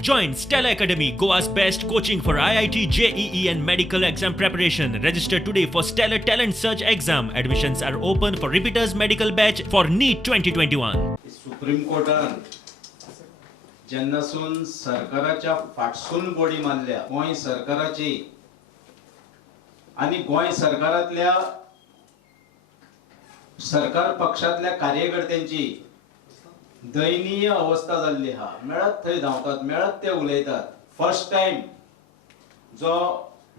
Join Stella Academy, Goa's best coaching for IIT, JEE and medical exam preparation. Register today for Stellar Talent Search exam. Admissions are open for repeaters medical batch for NEET 2021. Supreme कोर्टान जेन्नासून सरकाराच्या फाटसून body मारल्या गोंय सरकाराची आणि गोंय सरकारातल्या सरकार पक्षातल्या कार्यकर्त्यांची दयनीय अवस्था जाल्ली हा. मेळत थंय धांवतात, मेळत ते उलयतात. फर्स्ट टाइम जो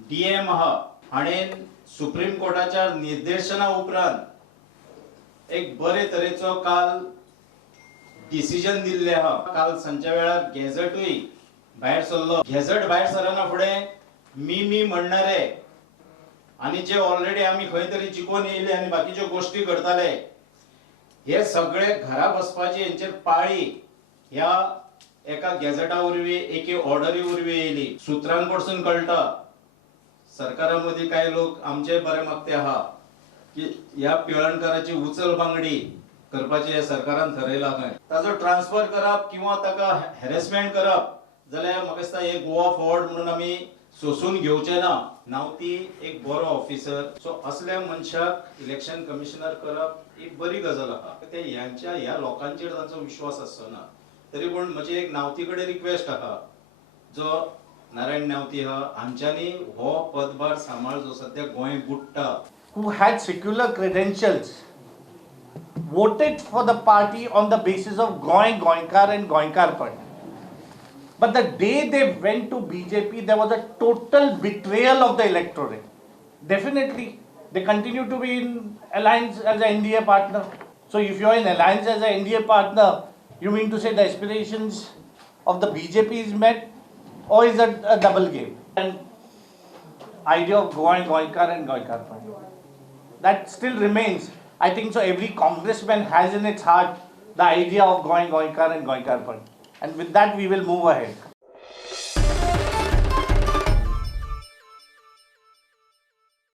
डीएम हा हाणेन सुप्रीम कोर्टाच्या निर्देशना उपरांत एक बरे तरेचो काल डिसिजन दिल्ले हा. काल सांच्या वेळार गॅझेटूय भायर सरलो. गॅझेट भायर सरना फुडें मी म्हणणारे आणि जे ऑलरेडी आम्ही खंय तरी जिखून येयले आणि बाकीच्यो गोष्टी करताले हे सगळे घरा बसपाची यांचेर पाळी ह्या एका गॅझेटा वरवी एके ऑर्डरी वरवी येयली. सूत्रांकडसून कळटा सरकारामध्ये काही लोक आमचे बरे मागते आहा की ह्या पिळणकाराची उचल बांगडी करपाची हे सरकारान ठरयला खंय. ताजो ट्रान्सफर करप किंवा ताका हॅरेसमेंट करप जाल्यार म्हाका दिसता हे गोवा फॉर्वर्ड म्हणून आमी सोसून घेवचे ना. नावती एक बरो ऑफिसर. सो असल्या मनशाक इलेक्शन कमिशनर करप ही बरी गजाल आहा. ते ह्या लोकांचेर तांचो विश्वास आसना. तरी पूण म्हजी एक नावती कडेन रिक्वेस्ट आहा जो नारायण नावती हा आमच्यांनी हो पदभार सांबाळ जो सध्या Goa बुडटा. Who had secular credentials voted for the party on the basis of Goinkar and Goinkarpad. But the day they went to BJP, there was a total betrayal of the electorate. Definitely, they continue to be in alliance as an NDA partner. So if you are in alliance as an NDA partner, you mean to say the aspirations of the BJP is met, or is it a double game? And idea of Goinkar and Goinkarpad, that still remains. I think so every congressman has in its heart the idea of Goinkar and Goinkarpad. And with that we will move ahead.